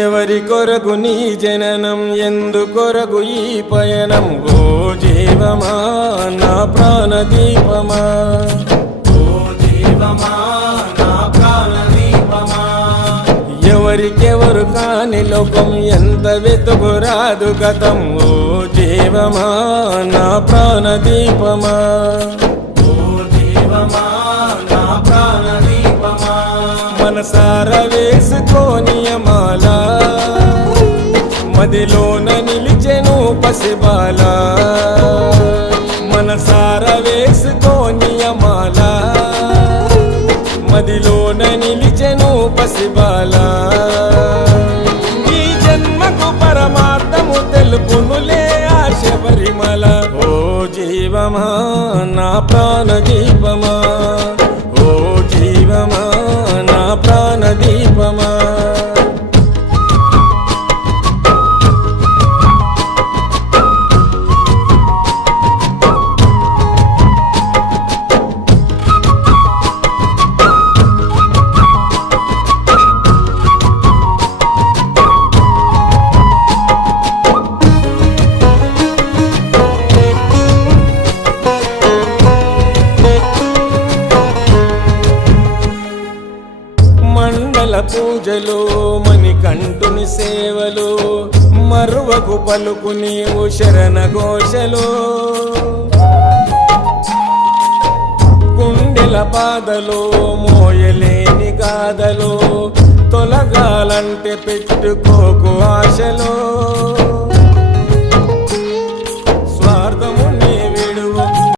ఎవరి కొరకు నీ జననం, ఎందుకొరకు ఈ పయనం? ఓ జీవమా నా ప్రాణదీపమా, ఓ జీవమా నా ప్రాణదీపమా. ఎవరికెవరు కాని లోకం, ఎంత వెతుకురాదు గతం. ఓ జీవమా నా ప్రాణదీపమా, ఓ జీవమా నా ప్రాణదీపమా. మనసార వేసుకోని మాల, మదిలోన నిలిచెను పసిబాల. మనసార వేసుకోని మాల, మదిలోన నిలిచెను పసిబాల. ఈ జన్మకు పరమార్థము తెలుపునులే ఆశ పరిమళ. ఓ జీవమా నా ప్రాణదీపమా, ఓ జీవమా నా ప్రాణదీపమా. మండల పూజలు, మణికంఠుని సేవలు, మరువకు పలుకు నీవు శరణ ఘోషలు. గుండెల బాధలు, మోయలేని గాథలు, తొలగాలంటే పెట్టుకోకు ఆశలు.